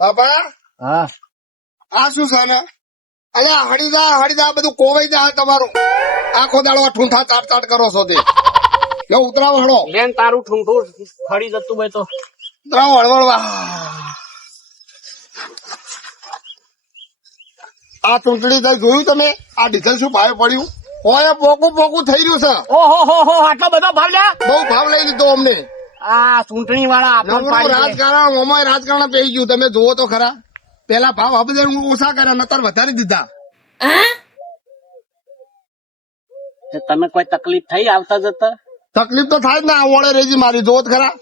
બાપા હા આ શું છે ને અરે હળીદા બધું કોવાઈ જાય તમારું આખો દાડો ઠૂંઠા ચાટ કરો છો તે ઉતરાવ હળો લેન તારું ઠૂંઠું ફરી જતું હોય તો ઉતરાવ હળવળવા આ ચૂંટણી જોયું તમે આ ડીઝલ શું ભાવે પડ્યું હોય પોકું થઈ રહ્યું છે ઓહો હો હો આટલો બધો ભાવ લ્યા બહુ ભાવ લઈ લીધો અમને આ ચૂંટણી વાળા આપણને પાડી દે. રાજકારણ ઓમાં રાજકારણ પેઈ ગયું તમે જોવો તો ખરા પેલા ભાવ આ બધા ઓછા કર્યા નતર વધારી દીધા તે તમે કોઈ તકલીફ થઈ આવતા જતા તકલીફ તો થાય જ ને આ ઓળે રેજી મારી જોવો તો ખરા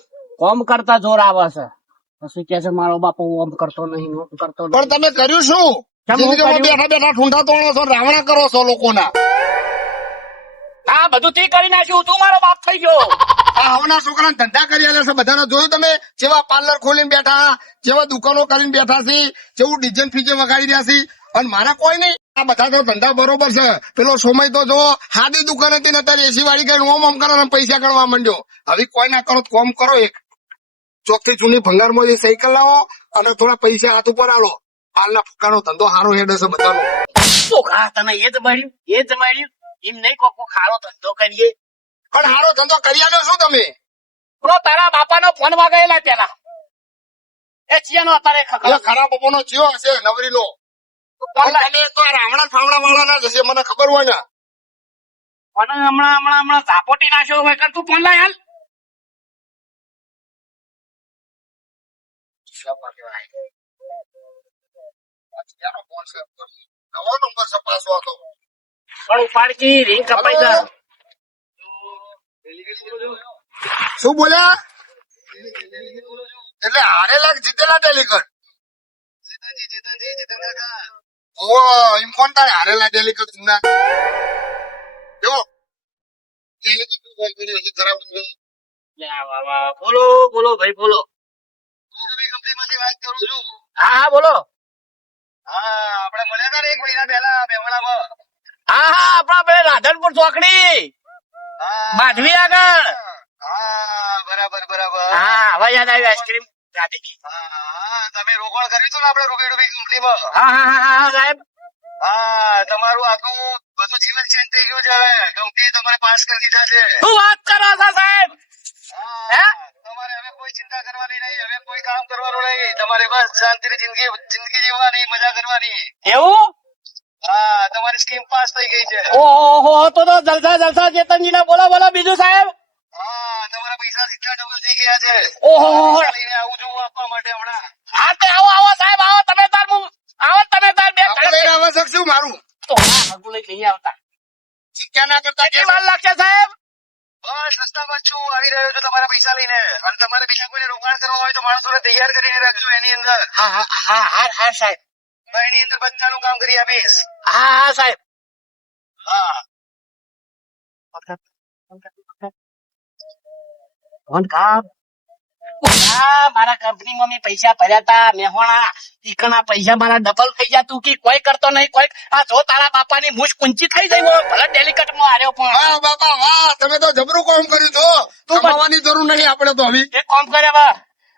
કોમ કરતા જોર આવે છે પછી કે છે મારો બાપુ ઓમ કરતો નહીં ઓમ કરતો નહીં. પણ તમે કર્યું શું કેમ હું જિંદગીમાં કર્યું? બેઠા ઠૂંઠા તોડો છો રાવણા કરો છો લોકોના હા બધું તે કરી નાખ્યું તું મારો બાપ થઈ ગયો આ હવના છોકરાને ધંધા કરી આલે છે બધાને જોયું તમે જેવા પાર્લર ખોલીને બેઠા જેવા દુકાનો કરીને બેઠા છે જેવું ડીજે ફીજે વગાડી રહ્યા છે અને મારા કોઈ નહીં આ બધા તો ધંધા બરોબર છે પેલો સમય તો જો હાદી દુકાન હતી ને અત્યારે એસી વાળી ગઈ ઓમ કરે ને પૈસા ગણવા માંડ્યો હવે કોઈ ના કરો તો કોમ કરો એક ચોકથી જૂની ભંગારમાંથી સાયકલ લાવો અને થોડા પૈસા હાથ ઉપર આલો હાલના ફૂકાનો ધંધો સારો હેડે છે બધાનો શું ખા તને એ જ મળ્યું એમ નહીં કોકો ખારો ધંધો કરીએ પણ સારો ધંધો કરી આલ્યો શું તમે તો તારા બાપાનો ફોન વાગેલા પેલા એ ચિયાનો અત્યારે ખબર એ ખરા બપોનો ચિયો હશે નવરીનો તમે તો આ રાવણા ફાવડા વાળા ના જશે મને ખબર હોય ને ફોન હમણાં ઝાપોટી નાખ્યો હોય કર તું ફોન લાય હાલ નવો નંબર છે પાછો હતો પણ ઉપાડકી રિંગ કપાઈ જા શું બોલ્યા એટલે હારેલા કે જીતેલા ડેલિગેટ ઓ એમ કોણ તારે હારેલા ડેલિગેટ ના જો ખરાબ બોલો ભાઈ બોલો કંપનીમાંથી વાત કરું છું હા બોલો હા આપણે મળ્યા હતા ને એક મહિના પહેલા બેમણામાં હા આપડા પેલા રાધનપુર ચોકડી માધવી આગળ હા બરાબર હા હવે યાદ આવ્યું આઈસ્ક્રીમ હા તમે રોકાણ કર્યું હતું ને આપણે રૂબી કંપનીમાં હા સાહેબ હા તમારું આખું બધું જીવન ચેન્જ થઈ ગયું છે હવે કંપની તમારે પાસ કરી દીધા છે શું વાત કરો છો સાહેબ હે તમારે હવે કોઈ ચિંતા કરવાની નહીં હવે કોઈ કામ કરવાનું નહીં તમારે બસ શાંતિથી જિંદગી જીવવાની મજા કરવાની એવું હા તમારી સ્કીમ પાસ થઈ ગઈ છે ઓહો તો જલસા ચેતનજી ને બોલો બીજું સાહેબ હા તમારા પૈસા સીધા ડબલ થઈ ગયા છે ઓહો લઈને આવું છું હું આપવા માટે હમણાં હા તે આવો સાહેબ આવો તમે તાર બે આપણે લઈને આવવા શકશું મારું તો હગું લઈ નહીં આવતા શીખ્યા ના કરતા કેટલી વાર લાગશે સાહેબ બસ રસ્તામાં છું આવી રહ્યો છું તમારા પૈસા લઈને અને તમારે બીજા કોઈને રોકાણ કરવા હોય તો માણસોને તૈયાર કરીને રાખજો એની અંદર હા સાહેબ એની અંદર બધાનું કામ કરી આપીશ હા સાહેબ હા મારા કંપનીમાં મેં પૈસા ભર્યા તા મેહોણા ઈકણા પૈસા મારા ડબલ થઈ ગયા તું કે કોઈ કરતો નહીં કોઈ આ જો તારા બાપાની મૂછ કુંચી થઈ ગઈ હોય ભલે ડેલિકેટ માં હાર્યો પણ વાહ બાપા વાહ તમે તો જબરું કામ કર્યું છો કમાવાની જરૂર નહીં આપણે તો હવે એક કામ કરે બા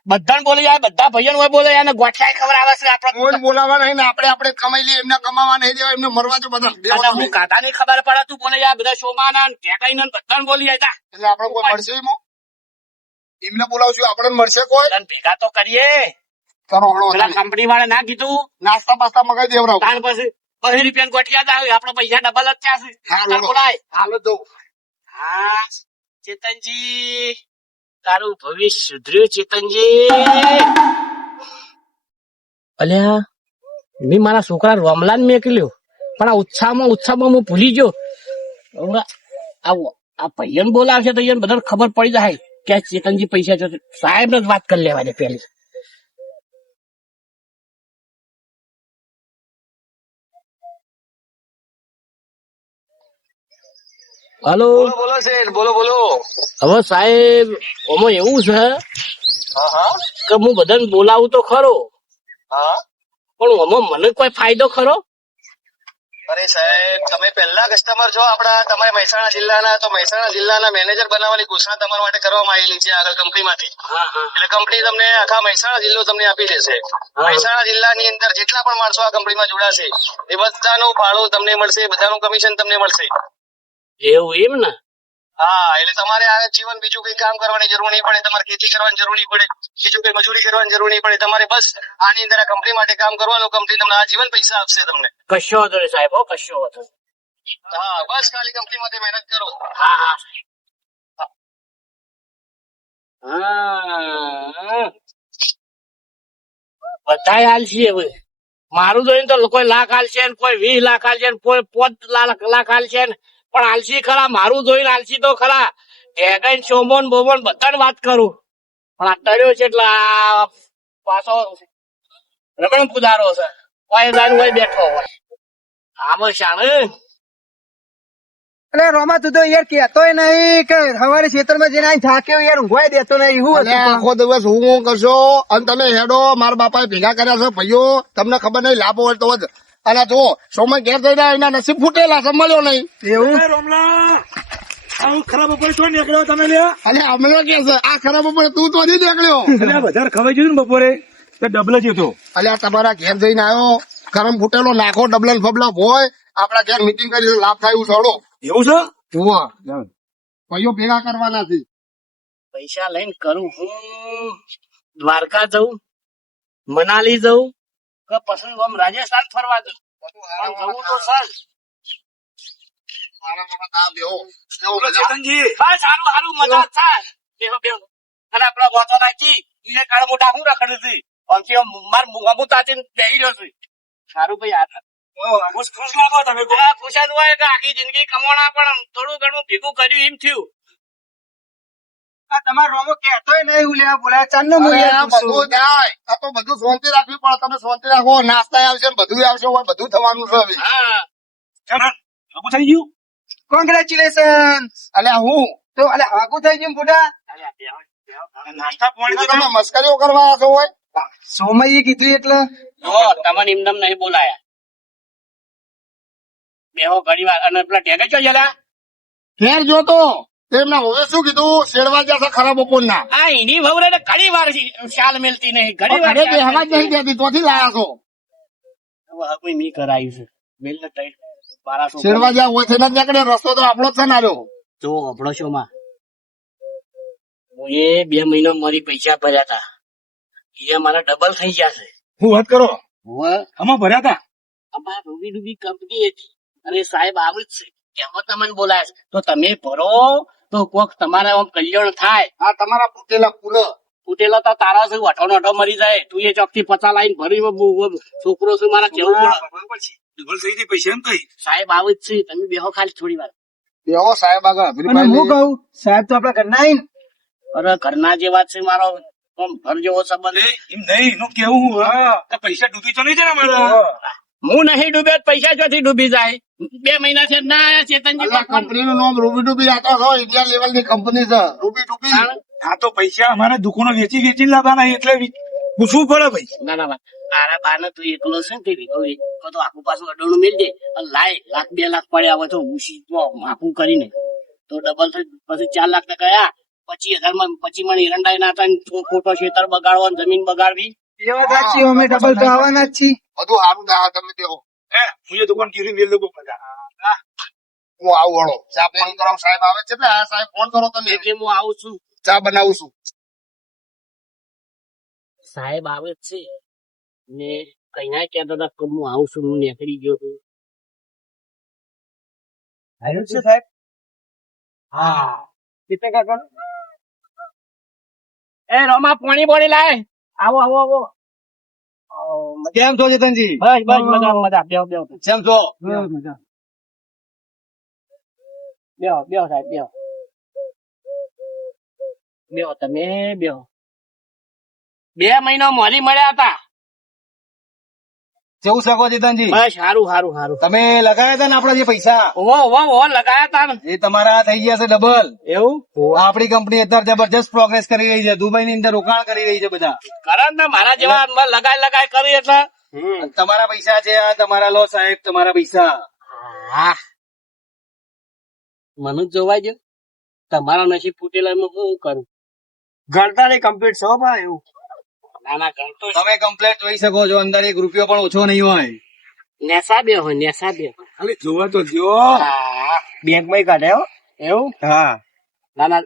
બધાને બોલી જાય બધા ભાઈઓ હોય બોલે અને ગોઠિયા ખબર આવે છે આપડે કોઈ બોલાવા નહીં ને આપણે કમાઈ લઈએ એમને કમાવા નહીં દેવા એમને મરવા જો બધા હું કાઢા ની ખબર પડે તું બોલે યાર બધા શોમાં ના ટેકાઈ ને બધાને બોલી જાય એટલે આપણે કોઈ મળશે એમને બોલાવશું આપણને મળશે કોઈ ભેગા તો કરીએ કરો હળો પેલા કંપની વાળા ના કીધું નાસ્તા પાસ્તા મગાઈ દેવરાવ ત્યાર પછી 20 રૂપિયા ગોઠિયા જ આવે આપડે પૈસા ડબલ જ થયા હાલો. છે બોલાય હાલો દઉં હા ચેતનજી તારું ભવિષ્ય સુધર્યું ચેતનજી અલ્યા મેં મારા છોકરા રમલાને મેકલ્યો પણ આ ઉત્સાહમાં હું ભૂલી ગયો હવે આ ભાઈઓને બોલાવશે તો એને બધાને ખબર પડી જાય કે આ ચેતનજી પૈસા જો સાહેબ ને જ વાત કરી લેવા દે પેલી હલો બોલો શેઠ બોલો હવે સાહેબ આમાં એવું છે હા કે હું બધાને બોલાવું તો ખરો હા પણ આમાં મને કોઈ ફાયદો ખરો અરે સાહેબ, તમે પહેલા કસ્ટમર છો આપડા, તમારે મહેસાણા જિલ્લાના, તો મહેસાણા જિલ્લાના મેનેજર બનાવવાની ઘોષણા તમારા માટે કરવામાં આવેલી છે આગળ કંપનીમાંથી. હા હા એટલે કંપની તમને આખા મહેસાણા જિલ્લો તમને આપી દેશે. મહેસાણા જિલ્લાની અંદર જેટલા પણ માણસો આ કંપનીમાં જોડાશે એ બધાનું ભાડું તમને મળશે, બધાનું કમિશન તમને મળશે. એવું એમ ને? હા, એટલે તમારે આ જીવન બીજું કઈ કામ કરવાની જરૂર નહીં પડે, તમારે ખેતી કરવાની જરૂર નહીં પડે, બીજું કઈ મજૂરી કરવાની જરૂર નહીં પડે. તમારે બસ આની અંદર આ કંપની માટે કામ કરવાનું, કંપની તમને આ જીવન પૈસા આપશે તમને. કશો વાંધો નહીં સાહેબ, હો કશો વાંધો નહીં. હા, બસ ખાલી કંપની માટે મહેનત કરો. હા હા હા, બધાય આલસી હવે. મારું જોઈને તો કોઈ લાખ આલશે ને કોઈ 20 લાખ આલશે ને કોઈ 5 લાખ આલશે ને, પણ આલસી ખરા. મારું જોઈને આલસી તો ખરા. ઢેગાઈને શોમોન બોમોન બધાને વાત કરું, પણ આ તળ્યો છે એટલે આ પાછો રમણ પુદારો છે. કોઈ જાય હોય બેઠો હોય આમાં શાણે. અરે રોમા, તું તો યાર કેતોય નહીં કે સવારે ખેતરમાં જઈને આઈને થાક્યો યાર, ઊંઘવાય દેતો નહીં. શું અને હતું? આખો દિવસ હું કરશો અને તમે હેડો. મારા બાપાએ ભેગા કર્યા છે ભાઈઓ, તમને ખબર નહીં, લાભો હોય તો જ. અને જો સોમય ઘેર જઈને એના નસીબ ફૂટેલા છે, મળ્યો નહીં. એવું? ખરાબ બપોરે શું નીકળ્યો તમે લ્યા? અને હમણાં કે છે આ ખરાબ ઉપર તું તો નહીં નીકળ્યો. એટલે આ વધારે ખવાઈ ગયું ને બપોરે તો ડબલ જ હતો. અલ્યા તમારા ઘેર જઈને આવ્યો, ગરમ ફૂટેલો નાખો, ડબલ ફબલા હોય. આપડા ઘેર મીટિંગ કરી લાભ થાય એવું છોડો. એવું છે? જુઓ ભાઈઓ ભેગા કરવાના છે. પૈસા લઈને કરું હું દ્વારકા જઉં, મનાલી જઉં કે પછી આમ રાજસ્થાન ફરવા જઉં, પણ જવું તો સર. ચેતનજી, હા, સારું સારું, મજા થાય. બેહો બેહો. અને આપડા વાતો નાખી એ કાળ મોટા હું રખડું છું. આમથી આમ માર મોંઘું તાચીને બેહી રહ્યો છું. સારું ભાઈ, આ ખુશ લાગો તમે. ખુશ જ હોય કે આખી જિંદગી કમાણા, પણ થોડું ઘણું ભેગું કર્યું એમ થયું. આ તમારો રોમો કેતોય નહીં. હું લેવા બોલાય ચાંદનો અરે મૂલ્ય આ બધું જાય, આ તો બધું શાંતિ રાખવી પડે. તમે શાંતિ રાખો, નાસ્તા આવશે ને બધું આવશે, હોય બધું થવાનું છે હવે. હા, આખું થઈ ગયું? કોંગ્રેચ્યુલેશન. અલ્યા હું તો અલે આગું થઈ ગયું બુઢા. અલ્યા, બેહો, બેહો. નાસ્તા પાણી તમે મસ્કરીઓ કરવા આવશો હોય. સોમયે કીધું એટલે જો તમને એમનેમ નહીં બોલાયા. બેહો ઘડી વાર. અને પેલા ટેગર ચો ગયેલા? ઘેર જોતો એમને હવે શું કીધું, શેરવા જશે ખરાબ બપોરના. આ એની વહુ ને ઘણી વાર શાલ મેલતી નહીં, ઘણી વાર ઘરે શાલ બેહવા જ મેલતી નહીં દેતી, તોથી લાયા છો. હવે કોઈ મી કરાયું છે. મેલ ને તઈ બારા છોકરા. શેરવા જ્યાં હોય થઈને જ નીકળે, રસ્તો તો આપણો જ છે ને આર્યો. જો હભળો છો માં, હું એ 2 મહિના મારી પૈસા ભર્યા હતા, એ મારા ડબલ થઈ ગયા છે. હું વાત કરો, હવે આમાં ભર્યા હતા? અમારા રૂબી ડૂબી કંપની હતી અને સાહેબ આવું જ છે, એમાં તમને બોલાય છે. તો તમે ભરો તો કોક તમારા આમ કલ્યાણ થાય. આ તમારા ફૂટેલા ફૂલ. ફૂટેલો તો તારા છે, અઠો અઠો મરી જાય. તું એ ચોક થી 50 લાઈન ભરી છોકરો છે મારા, કેવું પડે. ડબલ થઈ ગઈ પૈસા એમ કઈ? સાહેબ આવું જ છે, તમે બેહો ખાલી થોડી વાર. બેહો સાહેબ આગળ. અને હું કહું, સાહેબ તો આપડા ઘરના આઈને અરે ઘરના જે વાત છે, મારો આમ ઘર જેવો સંબંધ. એમ નહીં, એનું કેવું હું કે પૈસા ડૂબી તો નહીં જાય ને મારા? હું નહીં ડૂબે તો પૈસા ક્યાંથી ડૂબી જાય? 2 મહિના છે ના આયા ચેતનજી. કંપની નું નામ રૂબી ડૂબી આતો છો, ઇન્ડિયા લેવલ ની કંપની છે રૂબી ડૂબી. હા, તો પૈસા અમારે દુકાનો વેચી લાવવાના, એટલે પૂછવું પડે ભાઈ. ના ના વાત, આરા બાને તું એકલો છે ને તે તો આખું પાછું અડોણું મેળ દે અને લાય 1,00,000 2 લાખ પડ્યા હોય તો ઉછી આખું કરીને તો ડબલ થઈ પછી 4 લાખ ગયા. 25,000 માં 25 મણ એરંડાઈ નાતા, ખોટો ખેતર બગાડવો, જમીન બગાડવી. એ વાત સાચી, અમે ડબલ તો આવવાના જ છીએ. બધું સારું થાય. તમે દેવો, હે, હું એ દુકાન ગીરી મેલ દઉં બધા. હું આવું વળો. ચા પાણી કરો. સાહેબ આવે છે, આ સાહેબ ફોન કરો તમે, એટલે હું આવું છું. ચા બનાવું છું. સાહેબ આવે જ છે ને કઈ ના કહેતા હતા કે હું આવું છું, હું નીકળી ગયો છું. આવ્યું છે સાહેબ? હા, એ રોમા પાણી બોડી લાય. આવો આવો આવો. કેમ છો ચેતનજી? બસ બસ મજા મજા. બેહો બેહો કેમ છો? મજા. બેહો બેહો સાહેબ બેહો. બેહો તમે બેહો. 2 મહિના મોરી મળ્યા હતા. કેવું શકો ચેતનજી? બસ સારું સારું સારું. તમે લગાયા હતા ને આપડા જે પૈસા, ઓહો ઓહો ઓહો લગાયા હતા ને. એ તમારા થઈ ગયા છે ડબલ. એવું? આપડી કંપની અત્યારે જબરજસ્ત પ્રોગ્રેસ કરી રહી છે. દુબઈ ની અંદર રોકાણ કરી રહી છે બધા. કારણ ને મારા જેવા લગાઈ લગાઈ કરી એટલે તમારા પૈસા છે, આ તમારા લો સાહેબ, તમારા પૈસા. હા મને જ જોવાય છે તમારા નસીબ ફૂટેલા એમાં હું કરું ગણતા નહીં કમ્પ્લીટ છો ભાઈ એવું. ના ના ગણતો તમે કમ્પ્લેટ જોઈ શકો છો, અંદર એક રૂપિયો પણ ઓછો નહીં હોય. નેસા બે હોય નેસા બે ખાલી જોવા તો જો. બેંક માં કાઢે હો. એવું? હા ના ના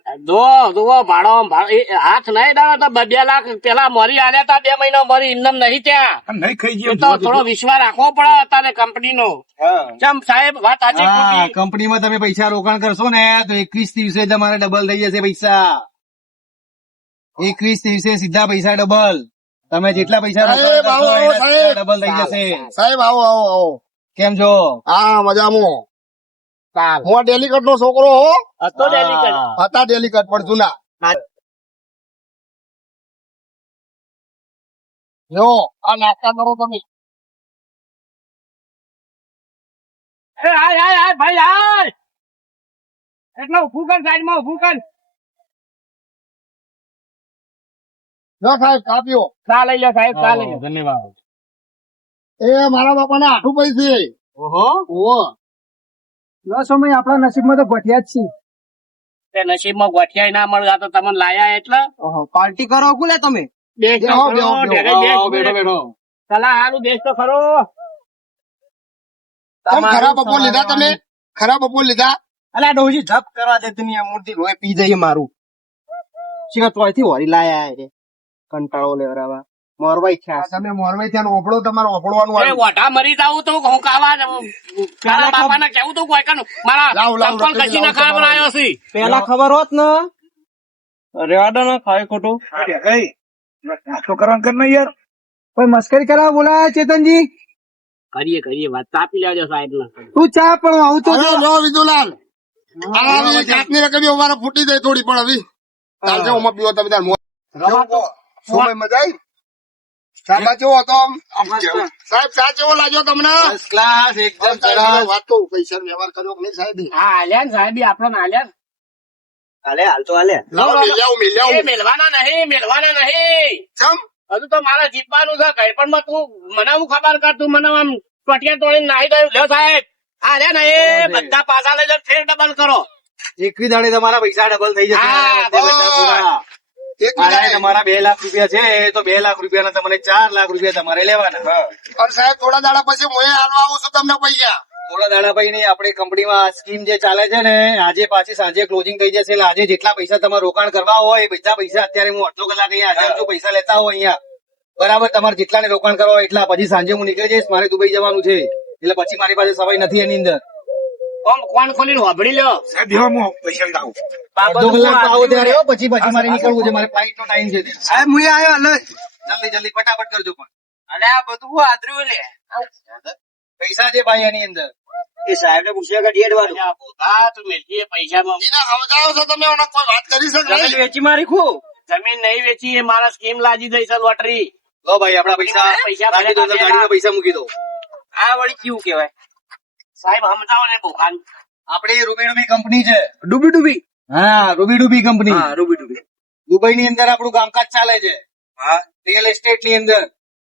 જુઓ ભાડો એ હાથ નહીં દાડો તો 2 લાખ પેલા મરી આલ્યા તા 2 મહિના મરી ઇન્નમ નહીં ત્યાં આ નહીં ખાઈ એ ગયો તો થોડો વિશ્વાસ રાખવો પડે અત્યારે કંપની નો ચમ સાહેબ વાત સાચી હા, ખોટી? કંપનીમાં તમે પૈસા રોકાણ કરશો ને તો 21 દિવસે તમારે ડબલ થઈ જશે પૈસા. 21 દિવસે સીધા પૈસા ડબલ. તમે જેટલા પૈસા સાહેબ, આવો, આવો, સાહેબ. ડબલ થઈ જશે. સાહેબ આવો આવો આવો. કેમ છો? હા મજામાં. ચાલ હું આ ડેલિકટ નો છોકરો હો. હતો ડેલિકેટ હતા ડેલિકટ પણ જૂના. જો આ નાસ્તા કરો તમે. એ હાય ભાઈ હાય એટલે ઉભું કર સાઈડ માં ઉભું કર જો સાહેબ કાપ્યો. ચા લઈ લો સાહેબ ચા લઈ લો ધન્યવાદ. એ મારા બાપાને આઠું પૈસે. ઓહો, ઓહો. લો સમય આપણા નસીબમાં તો ભટિયા જ છીએ. તે નસીબમાં ગોઠિયા ના મળે આ તો તમને લાયા એટલે પાર્ટી કરો કુલે તમે. દેશ તો બેહો, ખરો, બેહો, બેહો. ઢેરે દેશ આવો, બેઠો બેઠો. સલાહ હારું દેશ તો ખરો કેમ ખરાબ બપોર લીધા તમે? ખરાબ બપોર લીધા? અલા ડોજી જપ કરવા દે તું આ મૂર્તિ લોહી પી જઈએ મારું. શીખા તો અહીંથી વળી લાયા રે કંટાળો લેવરાવા મોરવાઈ આ ખ્યાસ. તમે મોરવાઈ ત્યાં ઓપડો તમારે ઓપડવાનું એ આવ્યું. વોઢા મરી જાવું તો હું ખાવા તારા બાપાને કેવું તું કોઈ કનું મારા લાવ, લાવ, ચંપલ રખડી કશી ના લાવ, ખાવા આવ્યો છે પેલા ખબર હોત ને રેવાડા ના ખાય ખોટું. કઈ નાસ્તો કરવાનું કર ને યાર. કોઈ મસ્કરી કરવા બોલાયા ચેતનજી? કરીએ વાત તાપી લેજો સાહેબ ના તું ચા પણ આવું તો અરે લો વિદુલાલ. આ આવી જાતની રકમ અમારે ફૂટી જાય થોડી પણ હવે ચાલશે ઓમાં પીવો તમે તાર મોર. શું મજા આવી? સાહેબ કેવો હતો આમ? સાહેબ ચા કેવો લાગ્યો તમને? ફર્સ્ટ ક્લાસ, એકદમ સરસ. વાત તો પૈસા વ્યવહાર કર્યો કે નહીં સાહેબ? હા આલ્યા ને સાહેબ આપણો ને આલ્યા હાલે હાલ તો હાલે. લાવો મિલ્યાવું. એ મેલવાના નહીં ચમ? હજુ તો મારા જીતવાનું છે કઈ પણ તું મને હું ખબર કર તું મને આમ ટોટિયા તોડીને નાહી દઉં લ્યો સાહેબ આલ્યા ને એ બધા પાછા લઈ જાઓ ફેર ડબલ કરો 21 દાડે તમારા પૈસા ડબલ થઈ જશે. હા, તે બધા પૂરા. એક આ મિનિટ. તમારા 2 લાખ રૂપિયા છે તો 2 લાખ રૂપિયાના તમને 4 લાખ રૂપિયા તમારે લેવાના. અને સાહેબ થોડા દાડા પછી હું હાલવા આવું છું તમને પૈસા. થોડા દાડા પછી ની આપણી કંપનીમાં સ્કીમ જે ચાલે છે ને આજે પાછી સાંજે ક્લોઝિંગ થઈ જશે એટલે આજે જેટલા પૈસા તમારે રોકાણ કરવા હોય એ બધા પૈસા અત્યારે હું અડધો કલાક અહીંયા હાજર છું. પૈસા લેતા હો અહીંયા બરાબર. તમારે જેટલાને રોકાણ કરવા હોય એટલા. પછી સાંજે હું નીકળી જઈશ, મારે દુબઈ જવાનું છે એટલે પછી મારી પાસે સમય નથી એની અંદર. ઓમ કોણ ખોલીને વાપરી લ્યો સાહેબ દેવા હું પૈસા લાવું. અડધો કલાક તો આવો ત્યારે હો, પછી મારે નીકળવું છે. મારે ફ્લાઇટ નો ટાઈમ છે. સાહેબ હું આવ્યો હાલ જલ્દી ફટાફટ કરજો પણ. અને આ બધું આદર્યું લે પૈસા છે ભાઈ એની અંદર. એ સાહેબ ને પૂછ્યા કે ડેડવાનું હા તું મેલજી પૈસામાં એને સમજાવો છો તમે એને કોઈ વાત કરી છે કે નહીં? વેચી મારી ખું જમીન નહીં વેચી એ મારા સ્કીમ લાજી દઈ છે લોટરી લો ભાઈ આપડા પૈસા પૈસા રાખી દો, અંદર ગાડીમાં પૈસા મૂકી દો. આ વળી કેવું કેવાય સાહેબ સમજાવો ને ભૂખાન આપડી રૂબી કંપની છે. ડૂબી ડૂબી હા, રૂબી કંપની. ડૂબી ડૂબી દુબઈ ની અંદર આપણું કામકાજ ચાલે છે. રિયલ એસ્ટેટ ની અંદર.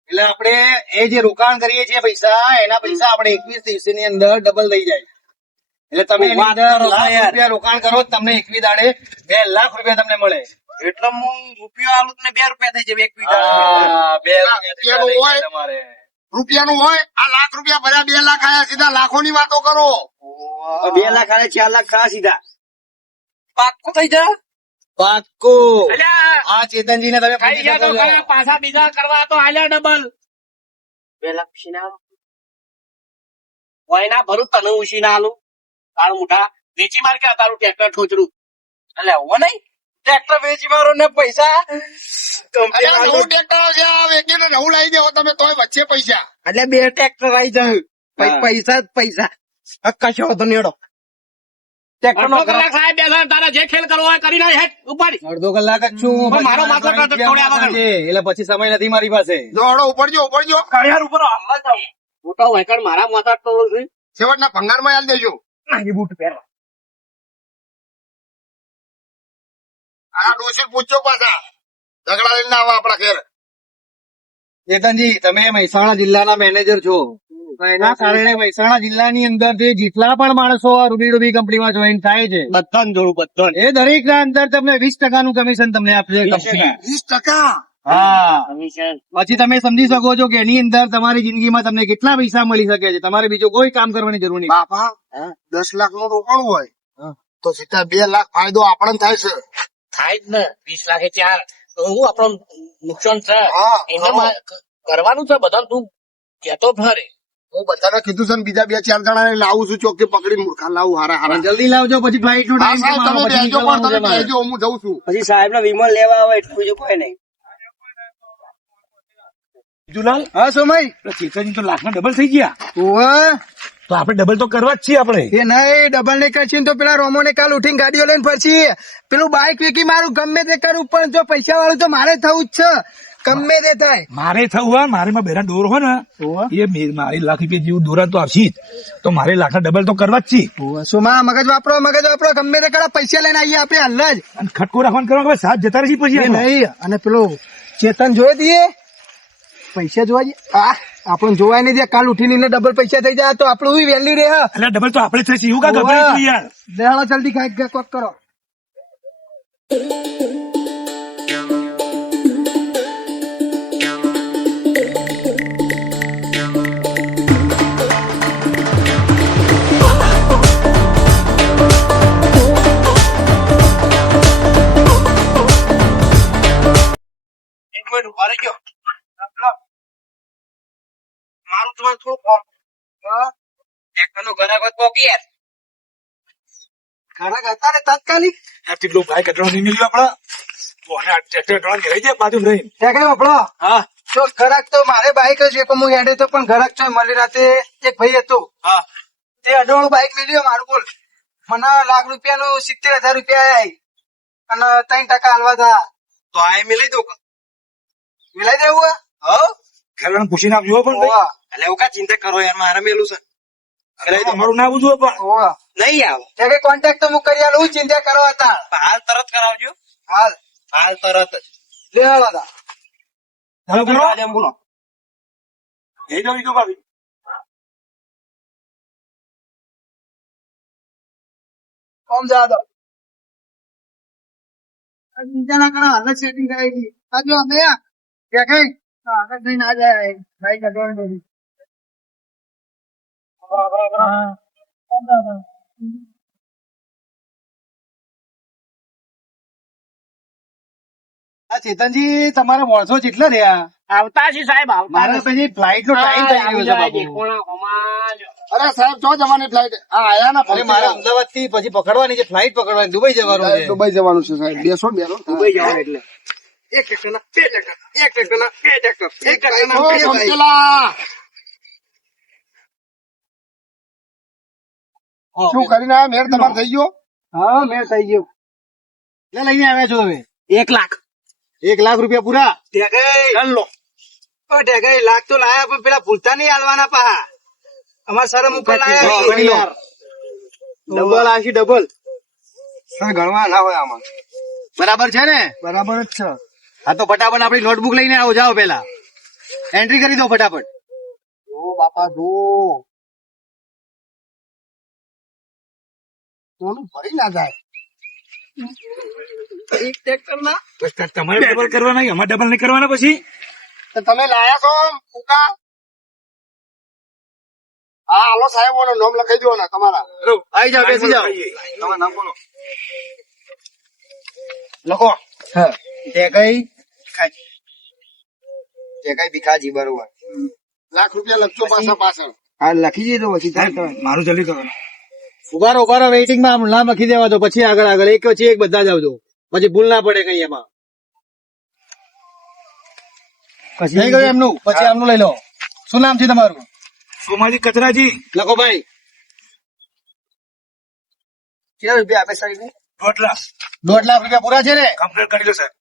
એટલે આપણે એ જે રોકાણ કરીએ છીએ પૈસા એના પૈસા આપણે 21 દિવસ ની અંદર ડબલ થઈ જાય. એટલે તમે એની વાત અંદર કરો લાખ યાર. રૂપિયા રોકાણ કરો તમને 21 દાડે 2 લાખ રૂપિયા તમને મળે. એટલે હું રૂપિયો આલું ને 2 રૂપિયા થઈ જાય એક હા, 2 લાખ રૂપિયાનું હોય. તમારે. રૂપિયાનું હોય આ લાખ રૂપિયા ભર્યા 2 લાખ આયા સીધા લાખોની વાતો કરો. 2 લાખ અને 4 લાખ ખા સીધા પાક્કું થઈ જાય. પાક્કું. અલ્યા આ ચેતનજી ને તમે ખાઈ પૂછી ગયા તો શકો છો. ખરા, પાછા બીજા કરવા તો આલ્યા ડબલ 2 લાખ ઉછીના હોય ના ભરું તને ઉછીના આલું તારું મોટા વેચી માર કે તારું ટ્રેક્ટર ઠોચરું એટલે હો નહીં ટ્રેક્ટર વેચી મારો ને પૈસા અલ્યા નવું ટ્રેક્ટર આવશે આ વેચીને નવું લાવી દેવો તમે તોય વચ્ચે પૈસા. એટલે 2 ટ્રેક્ટર આવી જાય હા. પૈસા જ પૈસા કશો હતો નેડો ટ્રેક્ટર નો અડધો કલાક સાહેબ બેસા તારા જે ખેલ કરવો હોય કરી નાખ હેઠ ઉપાડી અડધો કલાક જ છું. પણ મારો પછી માથો મારા તો તોડ્યા વગર. છે, એટલે પછી સમય નથી મારી પાસે. દોડો ઉપડજો કડિયાર ઉપર હાલવા જાવ મોટો વૈકણ મારા માથા તો છે છેવટના ભંગારમાં આલી દેજો. એ બૂટ પહેરવા આ ડોશી પૂછજો પાછા ઝઘડા લઈને આવા આપણા ઘેર. ચેતનજી તમે મહેસાણા જિલ્લાના મેનેજર છો એના કારણે મહેસાણા જિલ્લાની અંદર જે જેટલા પણ માણસો આ રૂબી કંપનીમાં જોઈન થાય છે બધાને જોડું બધાને. એ દરેક ના અંદર તમને 20% નું કમિશન તમને આપશે કંપની. 20%. હા કમિશન. પછી તમે સમજી શકો છો કે એની અંદર તમારી જિંદગીમાં તમને કેટલા પૈસા મળી શકે છે. તમારે બીજું કોઈ કામ કરવાની જરૂર નહીં. બાપા 10 લાખ નું રોકાણ હોય તો સીધા 2 લાખ ફાયદો આપણને થાય છે. થાય જ ને 20 લાખે 4 તો હું આપણો નુકસાન છે હા, એનામાં કરવાનું છે બધા. તું કેતો ફરે હું બધાને કીધું છે ને બીજા 2-4 જણા લાવું છું ચોક થી પકડી મૂર્ખા લાવું હારા હારા. જલ્દી લાવજો પછી ફ્લાઇટ નો હા, ટાઈમ સાહેબ, તમે બેસજો પણ તમે બેસજો, હું જઉં છું. પછી સાહેબ ના વિમલ લેવા આવે એટલું બીજું કોઈ નહીં. જુલાલ હા સોમય ચેતનજી તો લાખના ડબલ થઈ ગયા, ઓવે તો આપણે ડબલ તો કરવા જ છીએ આપણે. એ નહીં ડબલ નહીં કરશી તો પેલા રોમો ને કાલ ઉઠીને ગાડીઓ લઈને ફરશી. પેલું બાઇક વેકી મારું ગમે તે કરું પણ જો પૈસા વાળું તો મારે થવું જ છે ગમે તે થાય. મારે થવું હોય, મારે માં બેરા દોર હોય ને એ મારે લાખ રૂપિયા જેવું દોરા તો આવશે જ, તો મારે લાખના ડબલ તો કરવા જ છીએ. સોમા મગજ વાપરો ગમે તે કરો પૈસા લઈને આવીએ આપણે હાલ જ. અને ખટકો રાખવાનું કરવા સાથ જતા રહી પછી એ આપણે. નહીં અને પેલો ચેતન જોઈ દઈએ પૈસા જોવા જઈએ. આપણને જોવાય નહીં દે કાલ ઉઠીને ડબલ પૈસા થઈ જાય તો આપણું વેલ્યુ રહે. એટલે ડબલ તો આપણે થશે એવું કા ગભરાઈ યાર. દેહાડો જલ્દી કાંઈક કોક કરો. એક મિનિટ ઉભા રહી ગયો. મારું તમારે થોડું ફોન ટ્રેક્ટરનો ગ્રાહક હોત પોકી યાર. ખરા હતા ને તાત્કાલિક આ કેટલું ભાઈ કટરો નહીં મળ્યું આપડા, તો આને આ ટ્રેક્ટર ટોળા રહી જાય બાજુ રહી. ત્યાં કઈ વપડો હા જો ઘરાક તો મારે બાઈક જ એક હું હેડે તો પણ ઘરાક છો મળી રાતે એક ભાઈ હતો હા તે અડોળું બાઈક મેળ્યું મારું બોલ મને ₹1,00,000 70,000 આવી અને 3% હાલવા થા તો આ મિલાઈ દઉં. મિલાઈ દેવું હા ઘરવાળાને પૂછીને આપજો પણ ભાઈ. એટલે એવું કા ચિંતા કરો યાર, મારે મેલું છે. મિલાઈ દઉં. અમારું ના પૂછવું પણ નહીં આવે ત્યાં કે કોન્ટેક્ટ તો હું કરી આલું ચિંતા કરો હતા હાલ તરત કરાવજો. હાલ હાલ તરત જ. લે હાલ હતા ચાલો કરો. આજે એમ બોલો. એ જાવ ઈ તો ભાભી. કોમ જા દો ચિંતા ના કરો હાલ સેટિંગ કરાવી દી આજો અમે ત્યાં કઈ આગળ થઈને આ જાય બાઈક અડોળ ચેતનજી તમારા માણસો જેટલા રહ્યા આવતા છે સાહેબ આવતા મારે પછી ફ્લાઇટ નો ટાઈમ થઈ ગયો છે બાપુ. અરે સાહેબ જો જવાની ફ્લાઇટ આયા ના અરે મારે અમદાવાદ થી પછી પકડવાની છે ફ્લાઇટ પકડવાની દુબઈ જવાનું છે. દુબઈ જવાનું છે સાહેબ. બેસો દુબઈ જવાનું એટલે એક ટ્રેક્ટરના બે ટ્રેક્ટર એક ટ્રેક્ટરના બે ટ્રેક્ટર એક ટ્રેક્ટરના બે બાઈક. સમજેલા શું કરીને આયા? મેળ તમારે થઈ ગયો? હા મેં થઈ ગયું લે લઈને આવ્યા છો તમે 1 લાખ. ₹1,00,000 પૂરા ચાલ લો. લાખ તો લાયા પણ પેલા ભૂલતા નહીં હાલવાના પા અમાર શરમ ઉપર લાયા ડબલ આશી ડબલ ગણવા ના હોય આમાં. બરાબર છે ને બરાબર જ છે. હા તો ફટાફટ આપણી નોટબુક લઈને આવો જાઓ પેલા એન્ટ્રી કરી દો ફટાફટ. જો બાપા જો સોનું ફરી ના જાય. એક ટ્રેક્ટર ના બસ તમારે ડબલ કરવાના, અમારે ડબલ નહીં કરવાના પછી. તો તમે લાયા છો ઉકા? હા હાલો સાહેબ બોલો, નામ લખાઈ દો ને તમારા. આવી જાઓ બેસી જાઓ તમારું નામ બોલો. લખો હા તે કઈ ભીખાજી બરોબર ₹1,00,000 લખજો પાછા પાછળ. હા લખી દીધો પછી મારું જલ્દી કરવાનું. ઉભારો વેઇટિંગ માં નામ લખી દેવા દો પછી આગળ એક પછી એક બધા જ આવજો પછી ભૂલ ના પડે કઈ એમાં. નહીં ગયું એમનું પછી આમનું લઈ લો. શું નામ છે તમારું? સોમાજી કચરાજી. લખો ભાઈ. કેટલા રૂપિયા આપે સાહેબ? 1.5 લાખ ₹1,00,000 પૂરા છે ને? કમ્પ્લીટ કરી લો સાહેબ.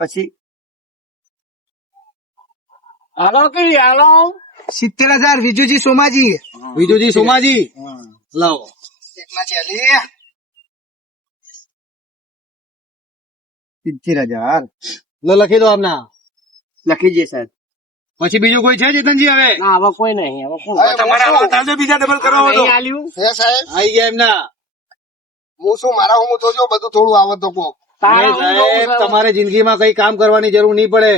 પછી હાલો કે હાલો 70,000 વિજુજી સોમાજી. વિજુજી સોમાજી લાવો. એકના ચાલી 70,000 લો લખી દો આપના. લખી દે સાહેબ. પછી બીજું કોઈ છે ચેતનજી હવે ના હવે કોઈ નહીં, હવે શું હવે તમારે આવા ચાલશે બીજા ડબલ કરાવો તો નહીં આલ્યું હે સાહેબ આવી ગયા એમના હું શું મારા હું તો જો બધું થોડું આવત તો કોક તારા અરે હું સાહેબ જોઉં છું. તમારે જિંદગીમાં કઈ કામ કરવાની જરૂર નહીં પડે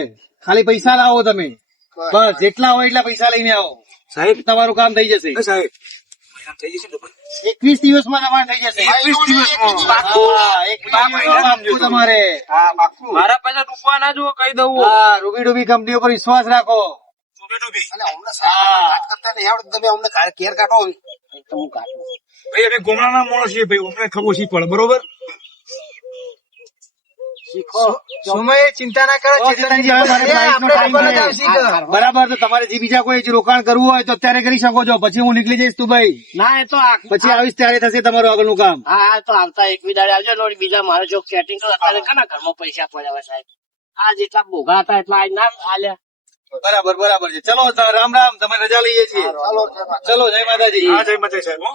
ખાલી પૈસા લાવો તમે બસ જેટલા હોય એટલા પૈસા લઈને આવો સાહેબ તમારું કામ થઈ જશે સાહેબ થઈ જશે ડબલ 21 દિવસમાં તમારે થઈ જશે 21 દિવસમાં. હા, 21 દિવસમાં આપવું તમારે મારા પૈસા ડૂબવા ના જો કહી દઉં હા રૂબી ડૂબી કંપનીઓ પર વિશ્વાસ રાખો ડૂબી અને હમણાં સાહેબ વાત કરતા નહીં આવડે તમે અમને ઘેર કાઢો તો હું કાઢું. ભાઈ અમે ગોમડાના માણસ છીએ ભાઈ અમને ખબર શી પડે બરોબર સમય ચિંતા ના કરો ચેતનજી, હવે મારે flight નો time છે. બરાબર તો તમારે જે બીજા કોઈ હજી રોકાણ કરવું હોય તો અત્યારે કરી શકો છો પછી હું નીકળી જઈશ દુબઈ ના એ તો પછી આવીશ ત્યારે થશે તમારું આગળનું કામ હા તો આવતા એક વિદાડે આવજો ને બીજા મારે જો સેટિંગ તો અત્યારે કના ઘરમાં પૈસા પડ્યા હોય સાહેબ, આ જેટલા ભોગા હતા એટલા આજ ના આલ્યા. બરાબર બરાબર છે ચલો રામ રામ તમે રજા લઈએ છીએ ચલો જય માતાજી હા જય માતા સાહેબ હો.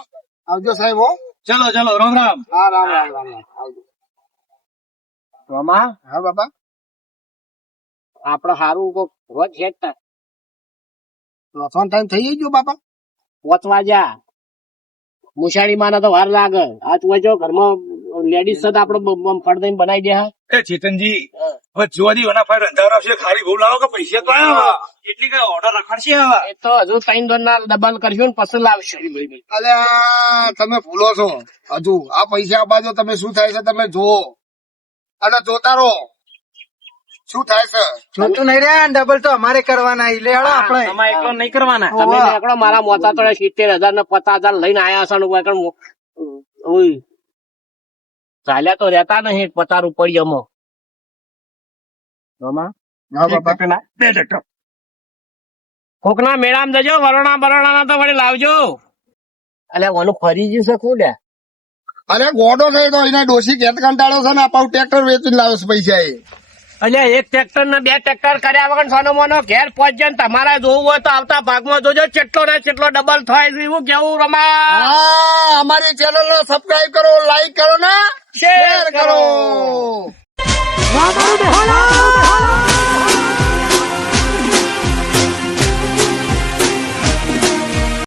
આવજો સાહેબ હો ચલો ચલો રામ રામ હા રામ રામ રામ રામ. આવજો રમા હા બાબા આપડે સારું કોક રોજ હેઠતા લોસવાનો ટાઈમ થઈ ગયો બાપા 5 વાગ્યા. મુશાળીમાં ના તો વાર લાગે. આ તું જો ઘરમાં લેડીઝ સાથે આપડે ફળ દઈને બનાવી દે. હા એ ચેતનજી હવે જોવાથી વના ફાય રંધાર આવશે ખારી બહુ લાવો કે પૈસા તો આયા એટલી કઈ ઓર્ડર રખાડશે હવે એ તો હજુ 3 દોર ના ડબલ કરશું ને પછી લાવશે. અલ્યા તમે ભૂલો છો હજુ આ પૈસા બાજુ તમે શું થાય છે તમે જુઓ અને જોતા રહો શું થાય છે. જોતું નહીં રે ડબલ તો અમારે કરવાના લે હેડો આપણે તમારે એકલો નહીં કરવાના. તમે એકલો મારા મોટા તો 70,000 ને 50,000 લઈને આયા હશો ને ઓય ચાલ્યા તો રહેતા નહીં 50 રૂપિયામાં. હા બાપા બે ટકા કોકના મેળામાં જજો, વરોણા બરોણા તો વળી લાવજો. અલ્યા ઓનું ફરી ગયું છે કોણ લ્યા? અરે ગોડો થઈ તો એને ડોસી કેત કંટાળ્યો છે ને આપાવ ટ્રેક્ટર વેચીને લાવે છે પૈસા એ. અલ્યા એક ટ્રેક્ટર ને 2 ટ્રેક્ટર કર્યા વગર સોનો મોનો ઘેર પહોંચજે ને તમારે જોવું હોય તો આવતા ભાગમાં જોજો કેટલો ને કેટલો ડબલ થાય છે. એવું કેવું રમા હા અમારી ચેનલ ને સબસ્ક્રાઇબ કરો, લાઈક કરો ને શેર